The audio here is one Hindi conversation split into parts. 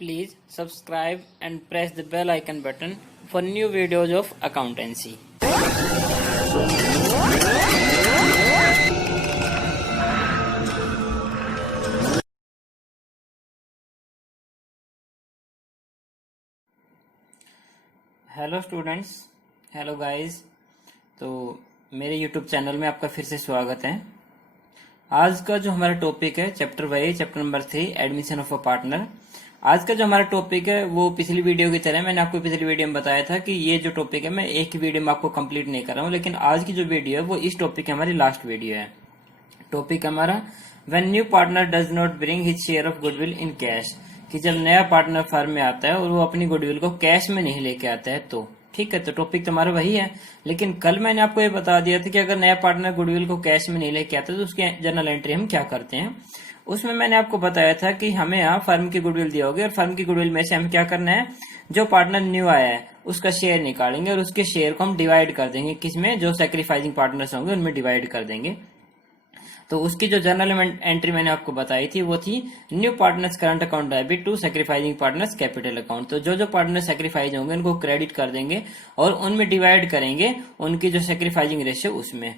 Please subscribe and press the bell icon button for new videos of accountancy. Hello students, hello guys. तो मेरे यूट्यूब चैनल में आपका फिर से स्वागत है। आज का जो हमारा टॉपिक है chapter number 3 admission of a partner. आज का जो हमारा टॉपिक है वो पिछली वीडियो की तरह मैंने आपको पिछली वीडियो में बताया था कि ये जो टॉपिक है मैं एक ही वीडियो में आपको कंप्लीट नहीं कर रहा हूँ, लेकिन आज की जो वीडियो है वो इस टॉपिक की हमारी लास्ट वीडियो है। टॉपिक हमारा when new partner does not bring his share of goodwill in cash, कि जब नया पार्टनर फर्म में आता है और वो अपनी गुडविल को कैश में नहीं लेके आता है तो ठीक है। तो टॉपिक तुम्हारा वही है, लेकिन कल मैंने आपको ये बता दिया था कि अगर नया पार्टनर गुडविल को कैश में नहीं लेके आता तो उसकी जर्नल एंट्री हम क्या करते हैं। उसमें मैंने आपको बताया था कि हमें यहाँ फर्म की गुडविल दी होगी और फर्म की गुडविल में से हम क्या करना है, जो पार्टनर न्यू आया है उसका शेयर निकालेंगे और उसके शेयर को हम डिवाइड कर देंगे। किसमें? जो सैक्रिफाइसिंग पार्टनर्स होंगे उनमें डिवाइड कर देंगे। तो उसकी जो जर्नल एंट्री मैंने आपको बताई थी वो थी new partners current account debit to sacrificing partners capital account. तो जो पार्टनर सैक्रिफाइज होंगे उनको क्रेडिट कर देंगे और उनमें डिवाइड करेंगे उनकी जो सैक्रिफाइसिंग रेशियो उसमें।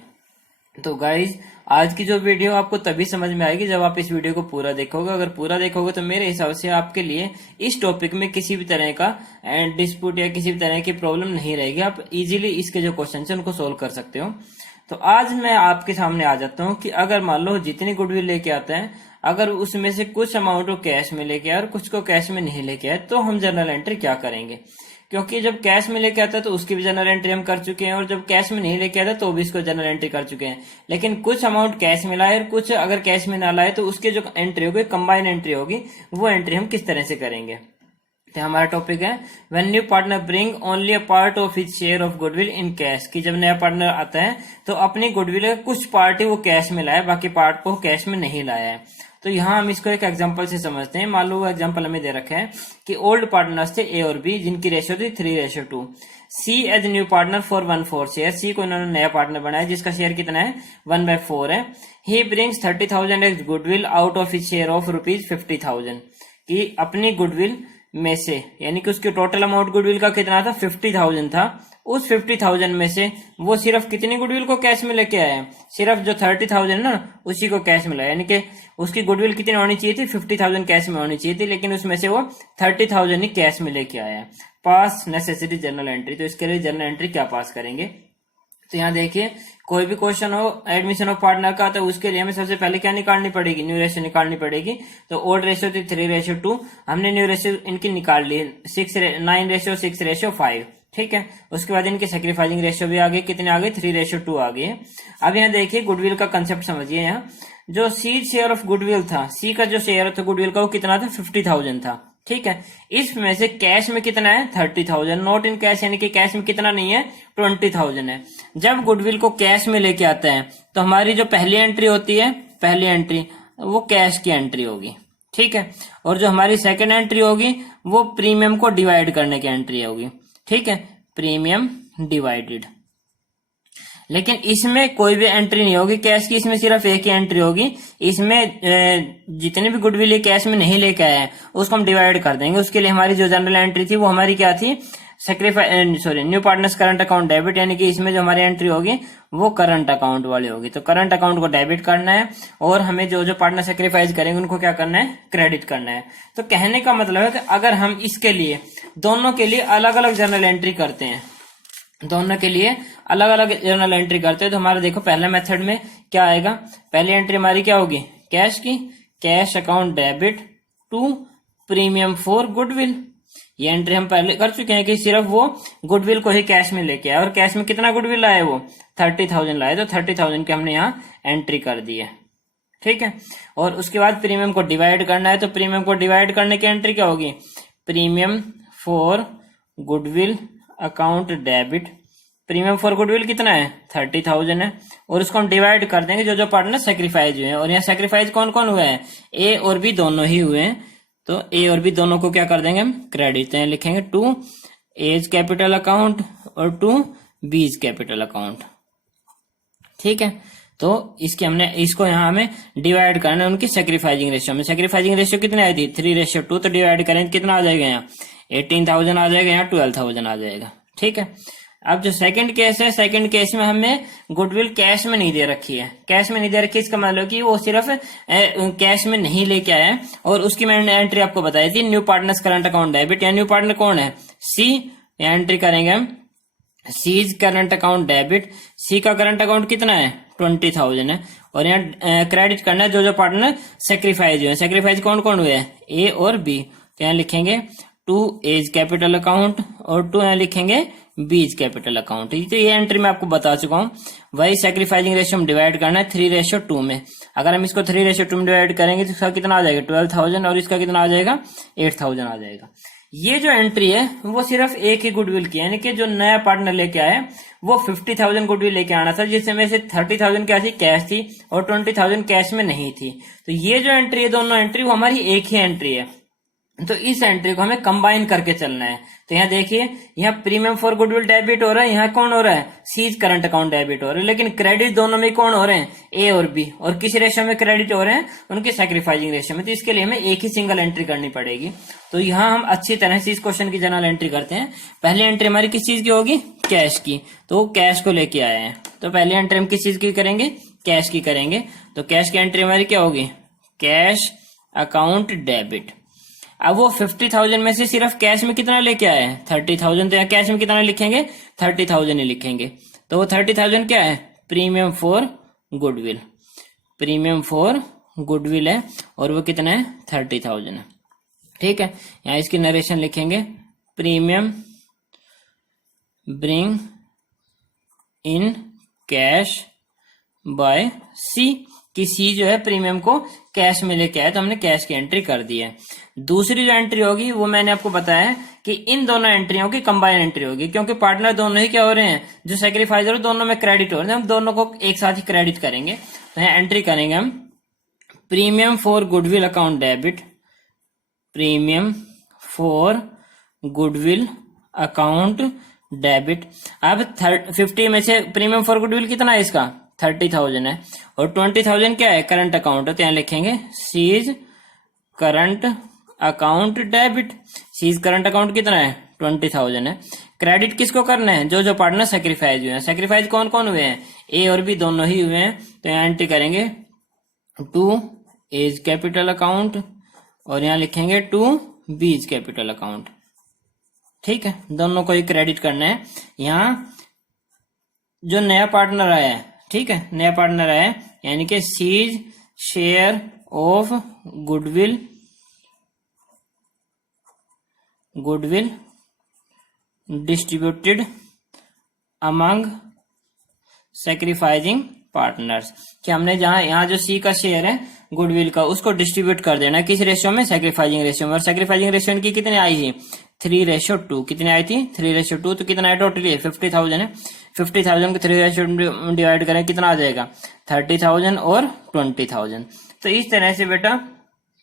तो गाइज आज की जो वीडियो आपको तभी समझ में आएगी जब आप इस वीडियो को पूरा देखोगे। अगर पूरा देखोगे तो मेरे हिसाब से आपके लिए इस टॉपिक में किसी भी तरह का डिस्प्यूट या किसी भी तरह की प्रॉब्लम नहीं रहेगी। आप इजीली इसके जो क्वेश्चन है उनको सोल्व कर सकते हो। तो आज मैं आपके सामने आ जाता हूं कि अगर मान लो जितनी गुडविल लेके आते हैं, अगर उसमें से कुछ अमाउंट को कैश में लेके आए और कुछ को कैश में नहीं लेके आए तो हम जर्नल एंट्री क्या करेंगे। क्योंकि जब कैश में लेके आता है तो उसकी भी जर्नल एंट्री हम कर चुके हैं और जब कैश में नहीं लेके आता तो भी इसको जर्नल एंट्री कर चुके हैं। लेकिन कुछ अमाउंट कैश में लाए और कुछ अगर कैश में ना लाए तो उसके जो एंट्री होगी, कंबाइन एंट्री होगी, वो एंट्री हम किस तरह से करेंगे। तो हमारा टॉपिक है when new partner bring only a part of his share of goodwill in cash, कि जब नया पार्टनर आता है तो अपनी गुडविल का कुछ पार्ट ही वो कैश में लाया, बाकी पार्ट को कैश में नहीं लाया है। तो यहाँ हम इसको एक एग्जांपल से समझते हैं। मान लो वो एग्जांपल हमें दे रखा है कि ओल्ड पार्टनर्स थे ए और बी, जिनकी रेशियो थी 3:2। C as new partner for 1/4 share, C को इन्होंने नया पार्टनर बनाया जिसका शेयर कितना है 1/4 है। He brings 30,000 as goodwill out of his share of ₹50,000, कि अपनी गुडविल में से, यानी कि उसके टोटल अमाउंट गुडविल का कितना था 50,000 था, उस 50,000 में से वो सिर्फ कितनी गुडविल को कैश में लेके आया है, सिर्फ जो 30,000 ना उसी को कैश में लाया। यानी कि उसकी गुडविल कितनी होनी चाहिए थी 50,000 कैश में होनी चाहिए थी, लेकिन उसमें से वो 30,000 ही कैश में लेके आया है। पास नेसेसरी जर्नल एंट्री। तो इसके लिए जर्नल एंट्री क्या पास करेंगे। तो यहाँ देखिए कोई भी क्वेश्चन हो एडमिशन ऑफ पार्टनर का तो उसके लिए हमें सबसे पहले क्या निकालनी पड़ेगी, न्यू रेशियो निकालनी पड़ेगी। तो ओल्ड रेशियो थी 3:2, हमने न्यू रेशियो इनकी निकाल ली 9:6:5, ठीक है। उसके बाद इनके सैक्रिफाइसिंग रेशियो भी आ गए, कितने आ गए 3:2 आ गए। अब यहाँ देखिए गुडविल का कंसेप्ट समझिए। यहाँ जो सी शेयर ऑफ गुडविल था, सी का जो शेयर था गुडविल का वो कितना था 50,000 था, ठीक है। इसमें से कैश में कितना है 30,000, नॉट इन कैश, यानी कि कैश में कितना नहीं है 20,000 है। जब गुडविल को कैश में लेके आता है तो हमारी जो पहली एंट्री होती है, पहली एंट्री वो कैश की एंट्री होगी, ठीक है। और जो हमारी सेकंड एंट्री होगी वो प्रीमियम को डिवाइड करने की एंट्री होगी, ठीक है, प्रीमियम डिवाइडेड। लेकिन इसमें कोई भी एंट्री नहीं होगी कैश की, इसमें सिर्फ एक ही एंट्री होगी। इसमें जितने भी गुडविल कैश में नहीं लेके आए हैं उसको हम डिवाइड कर देंगे। उसके लिए हमारी जो जनरल एंट्री थी वो हमारी क्या थी, new partners current account debit, यानी कि इसमें जो हमारी एंट्री होगी वो करंट अकाउंट वाली होगी। तो करंट अकाउंट को डेबिट करना है और हमें जो पार्टनर सेक्रीफाइस करेंगे उनको क्या करना है, क्रेडिट करना है। तो कहने का मतलब है कि अगर हम इसके लिए दोनों के लिए अलग अलग जनरल एंट्री करते हैं, दोनों के लिए अलग अलग जर्नल एंट्री करते हैं, तो हमारा देखो पहले मेथड में क्या आएगा। पहली एंट्री हमारी क्या होगी कैश की, cash account debit to premium for goodwill. ये एंट्री हम पहले कर चुके हैं कि सिर्फ वो गुडविल को ही कैश में लेके आया और कैश में कितना गुडविल लाए वो 30,000 लाए, तो 30,000 की हमने यहाँ एंट्री कर दी है, ठीक है। और उसके बाद प्रीमियम को डिवाइड करना है, तो प्रीमियम को डिवाइड करने की एंट्री क्या होगी, premium for goodwill account debit. Premium for goodwill कितना है 30,000 है और उसको हम डिवाइड कर देंगे जो पार्टनर सेक्रीफाइज हुए हैं। और यहाँ सेक्रीफाइज कौन कौन हुआ है, ए और बी दोनों ही हुए हैं। तो ए और बी दोनों को क्या कर देंगे हम क्रेडिट, तो लिखेंगे टू एज कैपिटल अकाउंट और टू बीज कैपिटल अकाउंट, ठीक है। तो इसके हमने इसको यहाँ हमें डिवाइड करना है उनकी सेक्रीफाइजिंग रेशियो में। सेक्रीफाइजिंग रेशियो कितनी आई थी 3:2, तो डिवाइड करें कितना आ जाएगा, यहाँ 18,000 आ जाएगा, यहाँ 12,000 आ जाएगा। ठीक है। अब जो सेकंड केस है, सेकंड केस में हमें गुडविल कैश में नहीं दे रखी है। कैश में नहीं दे रखी, इसका मतलब कि वो सिर्फ कैश में नहीं लेके आया, और उसकी मैंने एंट्री आपको बताई थी, new partners current account debit. या न्यू पार्टनर कौन है, सी। एंट्री करेंगे हम सीज करंट अकाउंट डेबिट। सी का करंट अकाउंट कितना है 20,000 है, और यहाँ क्रेडिट करना है जो जो पार्टनर सेक्रीफाइज हुए। सेक्रीफाइज कौन कौन हुए हैं, ए और बी। तो यहाँ लिखेंगे टू एज कैपिटल अकाउंट और टू यहाँ लिखेंगे बीज कैपिटल अकाउंट। तो ये एंट्री मैं आपको बता चुका हूँ। वही सेक्रीफाइजिंग रेशियो में डिवाइड करना है 3:2 में। अगर हम इसको 3:2 में डिवाइड करेंगे तो इसका कितना आ जाएगा 12,000, और इसका कितना आ जाएगा 8,000 आ जाएगा। ये जो एंट्री है वो सिर्फ एक ही गुडविल की, यानी कि जो नया पार्टनर लेके आया वो 50,000 गुडविल लेके आना था, जिसमें से 30,000 क्या थी, कैश थी, और 20,000 कैश में नहीं थी। तो ये जो एंट्री है, दोनों एंट्री वो हमारी एक ही एंट्री है। तो इस एंट्री को हमें कंबाइन करके चलना है। तो यहाँ देखिए, यहाँ प्रीमियम फॉर गुडविल डेबिट हो रहा है, यहाँ कौन हो रहा है, सीज करंट अकाउंट डेबिट हो रहा है, लेकिन क्रेडिट दोनों में कौन हो रहे हैं, ए और बी। और किस रेशियो में क्रेडिट हो रहे हैं, उनके सेक्रीफाइजिंग रेशियो में। तो इसके लिए हमें एक ही सिंगल एंट्री करनी पड़ेगी। तो यहाँ हम अच्छी तरह से इस क्वेश्चन की जनरल एंट्री करते हैं। पहली एंट्री हमारी किस चीज की होगी, कैश की। तो कैश को लेके आए हैं, तो पहली एंट्री हम किस चीज की करेंगे, कैश की करेंगे। तो कैश की एंट्री हमारी क्या होगी, कैश अकाउंट डेबिट। अब वो 50,000 में से सिर्फ कैश में कितना लेके आए हैं 30,000, तो यहाँ कैश में कितना लिखेंगे 30,000 ही लिखेंगे। तो वो 30,000 क्या है, premium for goodwill. Premium for goodwill है, और वो कितना है 30,000 है। ठीक है। यहाँ इसकी नरेशन लिखेंगे, premium bring in cash by C, कि सी जो है प्रीमियम को कैश में लेके आया, तो हमने कैश की एंट्री कर दी है। दूसरी जो एंट्री होगी वो मैंने आपको बताया कि इन दोनों एंट्रियों की कंबाइन एंट्री होगी, क्योंकि पार्टनर दोनों ही क्या हो रहे हैं, जो सेक्रीफाइजर दोनों में क्रेडिट हो रहे हैं, हम दोनों को एक साथ ही क्रेडिट करेंगे। तो यहाँ एंट्री करेंगे हम premium for goodwill account debit, premium for goodwill account debit. अब 50 में से प्रीमियम फॉर गुडविल कितना है, इसका 30,000 है, और 20,000 क्या है करंट अकाउंट है। तो यहाँ लिखेंगे C's current account debit. C's current account कितना है 20,000 है। क्रेडिट किसको करना है, जो जो पार्टनर सेक्रीफाइज हुए हैं। सेक्रीफाइज कौन कौन हुए हैं, ए और बी दोनों ही हुए हैं। तो यहाँ एंट्री करेंगे टू एज कैपिटल अकाउंट, और यहाँ लिखेंगे टू बीज कैपिटल अकाउंट। ठीक है, दोनों को ही क्रेडिट करना है। यहाँ जो नया पार्टनर आया है, ठीक है, नया पार्टनर आया है, यानी कि C's share of goodwill distributed among sacrificing partners, कि हमने जहां यहाँ जो सी का शेयर है गुडविल का, उसको डिस्ट्रीब्यूट कर देना किस रेशियो में, सेक्रीफाइजिंग रेशियो में। और सेक्रीफाइजिंग रेशियो की कितनी आई थी 3:2। कितनी आई थी 3:2। तो कितना है टोटली 50,000 है। 50,000 को 3:2 डिवाइड करें कितना आ जाएगा 30,000 और 20,000। तो इस तरह से बेटा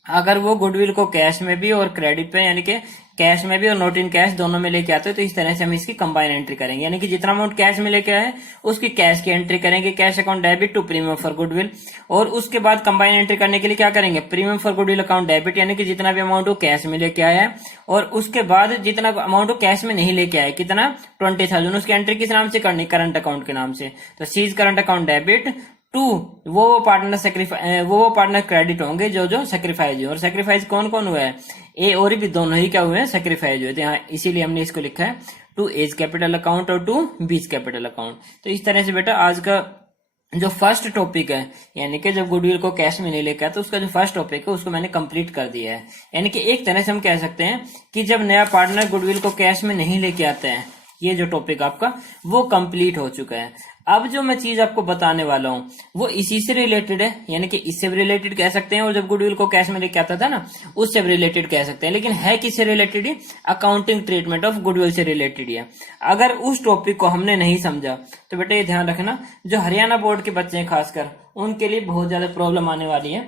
अगर वो गुडविल को कैश में भी और क्रेडिट पे, यानी कि कैश में भी और नॉट इन कैश दोनों में लेके आते हैं, तो इस तरह से हम इसकी कंबाइन एंट्री करेंगे। यानी कि जितना अमाउंट कैश में लेके आए उसकी कैश की एंट्री करेंगे, cash account debit to premium for goodwill. और उसके बाद कंबाइन एंट्री करने के लिए क्या करेंगे, premium for goodwill account debit, यानी कि जितना भी अमाउंट वो कैश में लेके आया है, और उसके बाद जितना अमाउंट वो कैश में नहीं लेके आया कितना 20,000, उसकी एंट्री किस नाम से करनी, करंट अकाउंट के नाम से। तो C's current account debit to वो पार्टनर क्रेडिट होंगे जो जो सेक्रीफाइज हुए। और सेक्रीफाइज कौन कौन हुआ है, ए और बी दोनों ही क्या हुए हैं, सेक्रीफाइज हुए। तो यहाँ इसीलिए हमने इसको लिखा है टू एज कैपिटल अकाउंट और टू बीज कैपिटल अकाउंट। तो इस तरह से बेटा आज का जो फर्स्ट टॉपिक है, यानी कि जब गुडविल को कैश में नहीं लेकर आया, तो उसका जो फर्स्ट टॉपिक है उसको मैंने कंप्लीट कर दिया है। यानी कि एक तरह से हम कह सकते हैं कि जब नया पार्टनर गुडविल को कैश में नहीं लेके आता है, ये जो टॉपिक आपका वो कंप्लीट हो चुका है। अब जो मैं चीज आपको बताने वाला हूं वो इसी से रिलेटेड है, यानी कि इससे भी रिलेटेड कह सकते हैं, और जब गुडविल को कैश में लेके आता था ना उससे भी रिलेटेड कह सकते हैं। लेकिन है किससे related he, accounting treatment of goodwill से रिलेटेड ही है। अगर उस टॉपिक को हमने नहीं समझा तो बेटा ये ध्यान रखना, जो हरियाणा बोर्ड के बच्चे हैं खासकर उनके लिए बहुत ज्यादा प्रॉब्लम आने वाली है,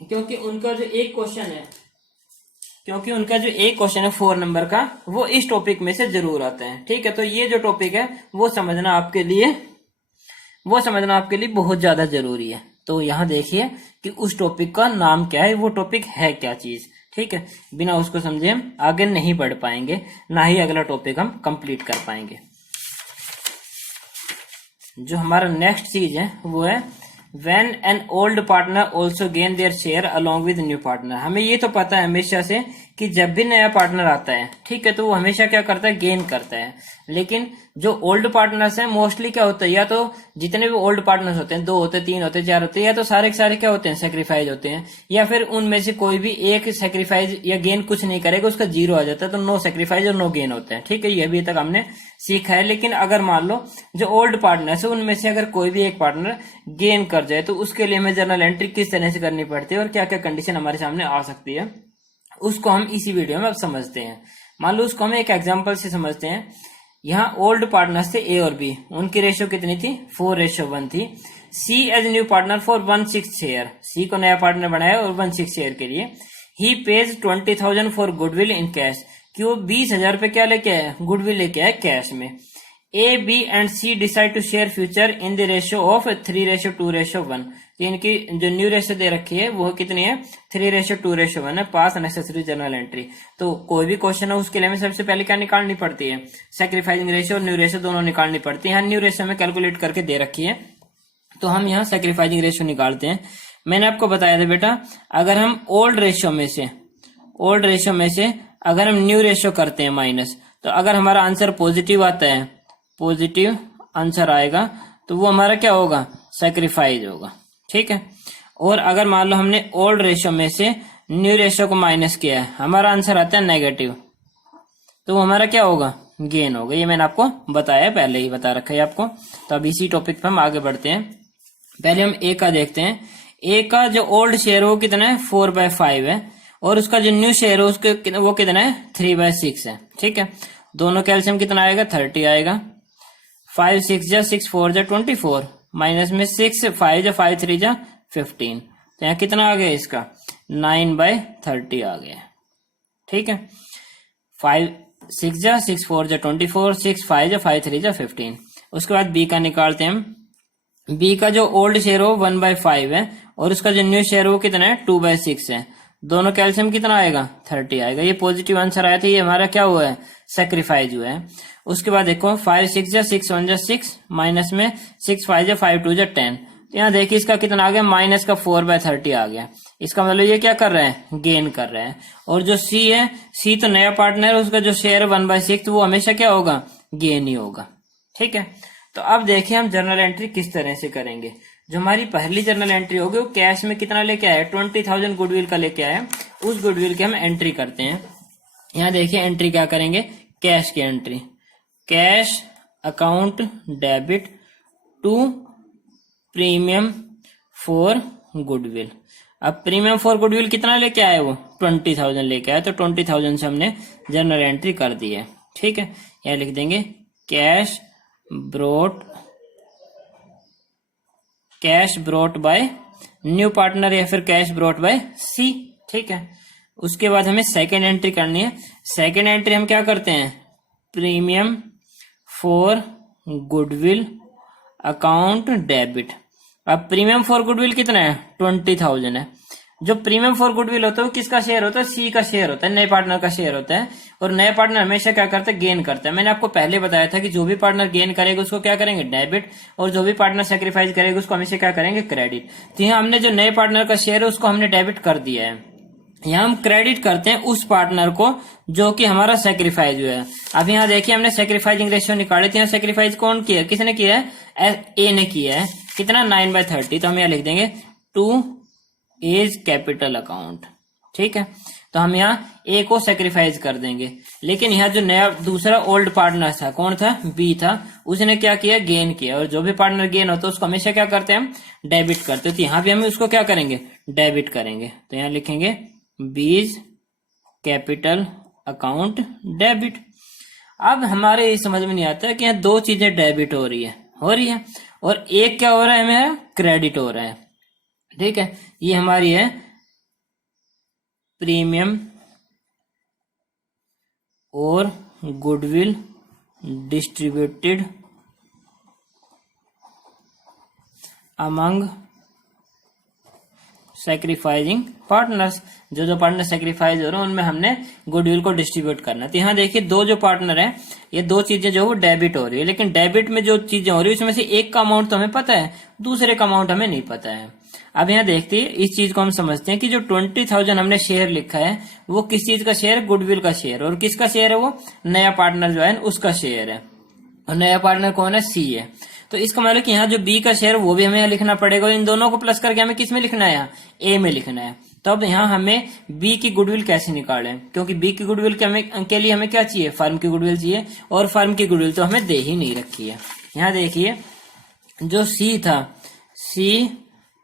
क्योंकि उनका जो एक क्वेश्चन है 4 नंबर का, वो इस टॉपिक में से जरूर आता है। ठीक है, तो ये जो टॉपिक है वो समझना आपके लिए वो समझना आपके लिए बहुत ज्यादा जरूरी है। तो यहाँ देखिए कि उस टॉपिक का नाम क्या है, वो टॉपिक है क्या चीज। ठीक है, बिना उसको समझे हम आगे नहीं बढ़ पाएंगे, ना ही अगला टॉपिक हम कंप्लीट कर पाएंगे। जो हमारा नेक्स्ट चीज है वो है When an old partner also gain their share along with new partner। हमें ये तो पता है हमेशा से कि जब भी नया पार्टनर आता है, ठीक है, तो वो हमेशा क्या करता है, गेन करता है। लेकिन जो ओल्ड पार्टनर्स हैं मोस्टली क्या होता है, या तो जितने भी ओल्ड पार्टनर्स होते हैं, 2 होते हैं, 3 होते हैं, 4 होते हैं, या तो सारे के सारे क्या होते हैं, सेक्रीफाइस होते हैं, या फिर उनमें से कोई भी एक सेक्रीफाइस या गेन कुछ नहीं करेगा, उसका 0 आ जाता है, तो नो सेक्रीफाइस और नो गेन होता है। ठीक है, ये अभी तक हमने सीखा है। लेकिन अगर मान लो जो ओल्ड पार्टनर्स है उनमें से अगर कोई भी एक पार्टनर गेन कर जाए, तो उसके लिए हमें जर्नल एंट्री किस तरह से करनी पड़ती है और क्या क्या कंडीशन हमारे सामने आ सकती है, उसको हम इसी वीडियो में अब समझते हैं। मान लो उसको हम एक एग्जांपल से समझते हैं। यहाँ ओल्ड पार्टनर्स थे ए और बी, उनकी रेशियो कितनी थी, 4:1 थी। C as new partner for 1/6 share, C को नया पार्टनर बनाया और 1/6 शेयर के लिए ही pays 20,000 for goodwill in cash, कि वो 20,000 रुपए क्या लेके आया, गुडविल लेके आया कैश में। A B and C decide to share future in the ratio of 3:2:1। तो इनकी जो न्यू रेशियो दे रखी है वो कितनी है, 3:2:1 है। पास नेसेसरी जर्नल एंट्री। तो कोई भी क्वेश्चन है उसके लिए हमें सबसे पहले क्या निकालनी पड़ती है, सेक्रीफाइसिंग रेशियो और न्यू रेशियो दोनों निकालनी पड़ती है। यहाँ न्यू रेशियो में कैलकुलेट करके दे रखी है, तो हम यहाँ सेक्रीफाइसिंग रेशियो निकालते हैं। मैंने आपको बताया था बेटा, अगर हम ओल्ड रेशियो में से अगर हम न्यू रेशियो करते हैं माइनस, तो अगर हमारा आंसर पॉजिटिव आता है, पॉजिटिव आंसर आएगा, तो वो हमारा क्या होगा, सेक्रीफाइस होगा। ठीक है, और अगर मान लो हमने ओल्ड रेशियो में से न्यू रेशियो को माइनस किया है, हमारा आंसर आता है नेगेटिव, तो वो हमारा क्या होगा, गेन होगा। ये मैंने आपको बताया, पहले ही बता रखा है आपको। तो अब इसी टॉपिक पे हम आगे बढ़ते हैं। पहले हम ए का देखते हैं। ए का जो ओल्ड शेयर वो कितना है, 4/5 है, और उसका जो न्यू शेयर है उसके वो कितना है, 3/6 है। ठीक है, दोनों कैल्शियम कितना आएगा, 30 आएगा। 5 6 जा 6 4 जा 24, माइनस में 6 5 जा 5 3 जा 15, तो यहाँ कितना आ गया इसका, 9/30 आ गया। ठीक है, 5 6 जा 6 4 जा 24, 6 5 जा 5 3 जा 15। उसके बाद बी का निकालते हैं हम। बी का जो ओल्ड शेयर हो 1/5 है, और उसका जो न्यू शेयर हो कितना है, 2/6 है। दोनों कैल्शियम कितना आएगा, 30 आएगा। ये पॉजिटिव आंसर आया था, ये हमारा क्या हुआ है, सेक्रीफाइस हुआ है। उसके बाद देखो 5 6 जा 6 1 जा 6, माइनस में 6 5 जा 5 2 जा 10, तो यहाँ देखिए इसका कितना आ गया, माइनस का 4/30 आ गया। इसका मतलब ये क्या कर रहे हैं, गेन कर रहे हैं। और जो सी है, सी तो नया पार्टनर है, उसका जो शेयर है 1/6, तो वो हमेशा क्या होगा, गेन ही होगा। ठीक है, तो अब देखिए हम जर्नल एंट्री किस तरह से करेंगे। जो हमारी पहली जर्नल एंट्री होगी वो कैश में कितना लेके आया, 20,000 गुडविल का लेके आया। उस गुडविल की हम एंट्री करते हैं। यहाँ देखिए एंट्री क्या करेंगे, कैश की entry, cash account debit to premium for goodwill. अब प्रीमियम फॉर गुडविल कितना लेके आए, वो 20,000 लेके आए, तो 20,000 से हमने जर्नल एंट्री कर दी है। ठीक है, यहाँ लिख देंगे cash brought by new partner, या फिर कैश ब्रोट बाय सी। ठीक है, उसके बाद हमें सेकेंड एंट्री करनी है। सेकेंड एंट्री हम क्या करते हैं, premium for goodwill account debit. अब प्रीमियम फॉर गुडविल कितना है, 20,000 है। जो प्रीमियम फॉर गुडविल होता है वो किसका शेयर होता है, सी का शेयर होता है, नए पार्टनर का शेयर होता है। और नए पार्टनर हमेशा क्या करता है, गेन करता है। मैंने आपको पहले बताया था कि जो भी पार्टनर गेन करेगा उसको क्या करेंगे, डेबिट, और जो भी पार्टनर सेक्रीफाइस करेगा उसको हमेशा क्या करेंगे, क्रेडिट। तो यहाँ हमने जो नए पार्टनर का शेयर है उसको हमने डेबिट कर दिया है। यहाँ हम क्रेडिट करते हैं उस पार्टनर को जो कि हमारा सेक्रीफाइस हुआ है। अब यहाँ देखिए हमने सेक्रीफाइसिंग रेशियो निकाले थे। यहाँ सेक्रीफाइस कौन किया, किसने किया है, ए ने किया है। कितना, 9/30। तो हम यहाँ लिख देंगे टू एज कैपिटल अकाउंट। ठीक है, तो हम यहाँ ए को सेक्रीफाइस कर देंगे। लेकिन यहाँ जो नया दूसरा ओल्ड पार्टनर था, कौन था, बी था, उसने क्या किया, गेन किया। और जो भी पार्टनर गेन होता है उसको हमेशा क्या करते हैं, हम डेबिट करते हैं। तो यहाँ भी हम उसको क्या करेंगे, डेबिट करेंगे। तो यहाँ लिखेंगे बीज कैपिटल अकाउंट डेबिट। अब हमारे ये समझ में नहीं आता है कि यहाँ दो चीजें डेबिट हो रही है और एक क्या हो रहा है, हमें क्रेडिट हो रहा है। ठीक है, ये हमारी है प्रीमियम और goodwill distributed among sacrificing partners, जो पार्टनर सैक्रिफाइस हो रहे हैं उनमें हमने गुडविल को डिस्ट्रीब्यूट करना है। तो यहाँ देखिए दो जो पार्टनर है, ये दो चीजें जो वो डेबिट हो रही है, लेकिन डेबिट में जो चीजें हो रही है उसमें से एक का अमाउंट तो हमें पता है, दूसरे का अमाउंट हमें नहीं पता है। अब यहाँ देखते हैं, इस चीज को हम समझते हैं कि जो 20,000 हमने शेयर लिखा है वो किस चीज का शेयर है, गुडविल का शेयर। और किसका शेयर है, वो नया पार्टनर जो है उसका शेयर है, और नया पार्टनर कौन है, सी है। तो इसका मतलब कि यहाँ जो बी का शेयर वो भी हमें यहाँ लिखना पड़ेगा, इन दोनों को प्लस करके हमें किस में लिखना है, यहाँ ए में लिखना है। तो अब यहाँ हमें बी की गुडविल कैसे निकालें, क्योंकि बी की गुडविल के लिए हमें क्या चाहिए, फर्म की गुडविल चाहिए, और फर्म की गुडविल तो हमें दे ही नहीं रखी है। यहाँ देखिए जो सी था, सी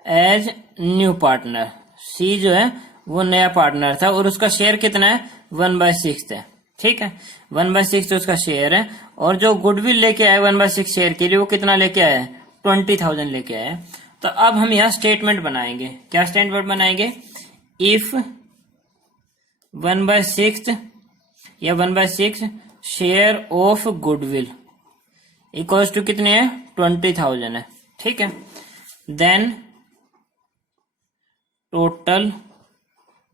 एज न्यू पार्टनर, सी जो है वो नया पार्टनर था और उसका शेयर कितना है, 1/6 है। ठीक है, 1/6 तो उसका शेयर है, और जो गुडविल लेके आए 1/6 शेयर के लिए वो कितना लेके आया है, 20,000 लेके आया है। तो अब हम यहाँ स्टेटमेंट बनाएंगे, क्या स्टेटमेंट बनाएंगे, इफ 1/6 या 1/6 share of goodwill equals to कितने है, 20,000 है। ठीक है, then total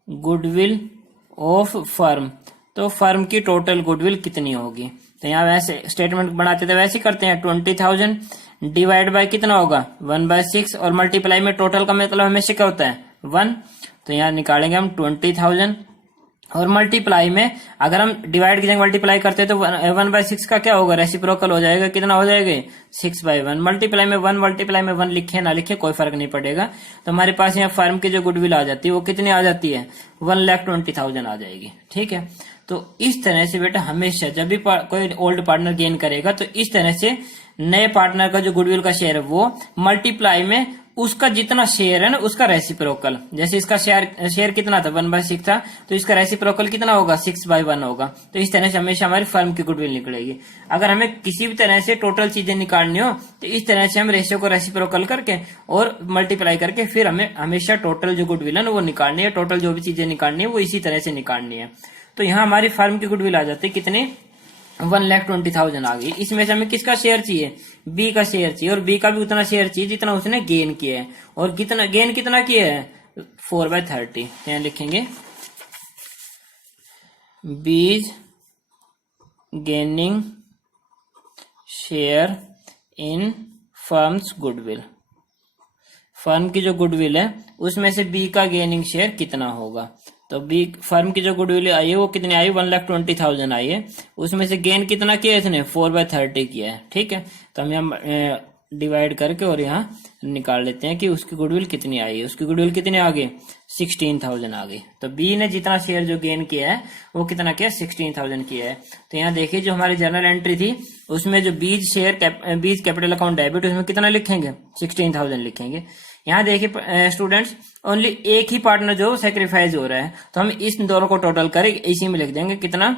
goodwill of firm, तो फर्म की टोटल गुडविल कितनी होगी। तो यहाँ वैसे स्टेटमेंट बनाते थे वैसे करते हैं, 20,000 डिवाइड बाय कितना होगा, 1/6, और मल्टीप्लाई में टोटल का मतलब हमेशा क्या होता है, 1। तो यहाँ निकालेंगे हम 20,000, और मल्टीप्लाई में अगर हम डिवाइड की जगह मल्टीप्लाई करते हैं तो 1/6 का क्या होगा, रेसिप्रोकल हो जाएगा, कितना हो जाएगा, 6/1। मल्टीप्लाई में 1, मल्टीप्लाई में 1 लिखे ना लिखे कोई फर्क नहीं पड़ेगा। तो हमारे पास यहाँ फर्म की जो गुडविल आ जाती है वो कितनी आ जाती है, 1,20,000 आ जाएगी। ठीक है, तो इस तरह से बेटा हमेशा जब भी कोई ओल्ड पार्टनर गेन करेगा तो इस तरह से नए पार्टनर का जो गुडविल का शेयर है वो मल्टीप्लाई में उसका जितना शेयर है ना उसका रेसिप्रोकल, जैसे इसका शेयर कितना था, 1/6 था, तो इसका रेसिप्रोकल कितना होगा, 6/1 होगा। तो इस तरह से हमेशा हमारी फर्म की गुडविल निकलेगी। अगर हमें किसी भी तरह से टोटल चीजें निकालनी हो तो इस तरह से हम रेशियो को रेसिप्रोकल करके और मल्टीप्लाई करके फिर हमें हमेशा टोटल जो गुडविल है ना वो निकालनी है, टोटल जो भी चीजें निकालनी है वो इसी तरह से निकालनी है। तो यहाँ हमारी फर्म की गुडविल आ जाती है कितनी, 1,20,000 आ गई। इसमें से हमें किसका शेयर चाहिए, बी का शेयर चाहिए, और बी का भी उतना शेयर चाहिए जितना उसने गेन किया है। और कितना गेन कितना किया है, 4/30। यहाँ लिखेंगे बीज gaining share in firms goodwill, firm की जो गुडविल है उसमें से बी का गेनिंग शेयर कितना होगा। तो बी फर्म की जो गुडविल आई है वो कितनी आई, 1,20,000 आई है, उसमें से गेन कितना किया है इसने, 4/30 किया है। ठीक है, तो हम यहाँ डिवाइड करके और यहाँ निकाल लेते हैं कि उसकी गुडविल कितनी आई है। उसकी गुडविल कितनी आ गई, 16,000 आ गई। तो बी ने जितना शेयर जो गेन किया है वो कितना किया, 16,000 किया है। तो यहाँ देखिए जो हमारी जर्नल एंट्री थी उसमें जो बीज कैपिटल अकाउंट डेबिट उसमें कितना लिखेंगे, 16,000 लिखेंगे। यहाँ देखिए स्टूडेंट्स ओनली एक ही पार्टनर जो सैक्रिफाइस हो रहा है, तो हम इस दोनों को टोटल करें इसी में लिख देंगे कितना,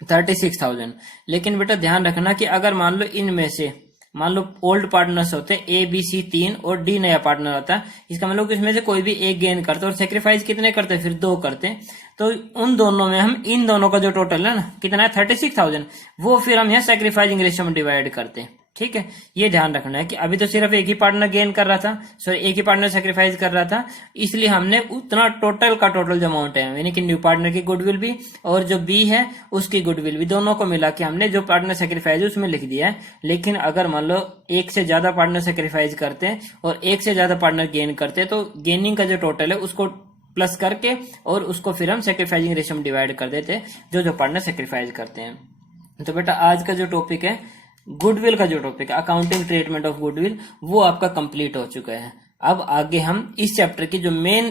36,000। लेकिन बेटा ध्यान रखना कि अगर मान लो इनमें से मान लो ओल्ड पार्टनर्स होते हैं ए बी सी 3 और डी नया पार्टनर होता है, इसका मतलब इसमें से कोई भी एक गेन करते और सेक्रीफाइस कितने करते फिर 2 करते, तो उन दोनों में हम इन दोनों का जो टोटल है ना कितना है 36,000, वो फिर हम यहाँ सेक्रीफाइसिंग रेशियो में डिवाइड करते हैं। ठीक है, ये ध्यान रखना है कि अभी तो सिर्फ एक ही पार्टनर गेन कर रहा था, सॉरी एक ही पार्टनर सेक्रीफाइस कर रहा था, इसलिए हमने उतना टोटल का टोटल जो अमाउंट है यानी कि न्यू पार्टनर की गुडविल भी और जो बी है उसकी गुडविल भी दोनों को मिला के हमने जो पार्टनर सेक्रीफाइस है उसमें लिख दिया है। लेकिन अगर मान लो एक से ज्यादा पार्टनर सेक्रीफाइस करते हैं और एक से ज्यादा पार्टनर गेन करते हैं तो गेनिंग का जो टोटल है उसको प्लस करके और उसको फिर हम सेक्रीफाइसिंग रेशियो में डिवाइड कर देते हैं जो पार्टनर सेक्रीफाइस करते हैं। तो बेटा आज का जो टॉपिक है गुडविल का जो टॉपिक है अकाउंटिंग ट्रीटमेंट ऑफ गुडविल वो आपका कंप्लीट हो चुका है। अब आगे हम इस चैप्टर की जो मेन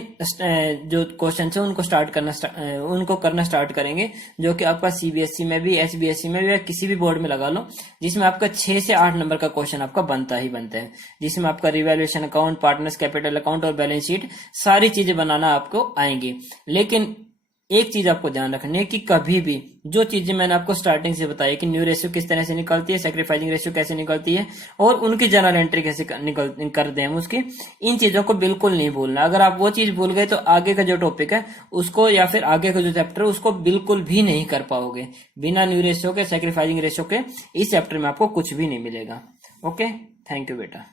जो क्वेश्चन है उनको करना स्टार्ट करेंगे, जो कि आपका सीबीएसई में भी एचबीएसई में भी या किसी भी बोर्ड में लगा लो, जिसमें आपका 6 से 8 नंबर का क्वेश्चन आपका बनता ही बनता है, जिसमें आपका revaluation account, partners capital account और बैलेंस शीट सारी चीजें बनाना आपको आएंगी। लेकिन एक चीज आपको ध्यान रखनी है कि कभी भी जो चीजें मैंने आपको स्टार्टिंग से बताई कि न्यू रेशियो किस तरह से निकलती है, सैक्रिफाइसिंग रेशियो कैसे निकलती है और उनकी जर्नल एंट्री कैसे कर दें हम उसकी, इन चीजों को बिल्कुल नहीं भूलना। अगर आप वो चीज भूल गए तो आगे का जो टॉपिक है उसको या फिर आगे का जो चैप्टर है उसको बिल्कुल भी नहीं कर पाओगे। बिना न्यू रेशियो के, सैक्रिफाइसिंग रेशियो के इस चैप्टर में आपको कुछ भी नहीं मिलेगा। ओके, थैंक यू बेटा।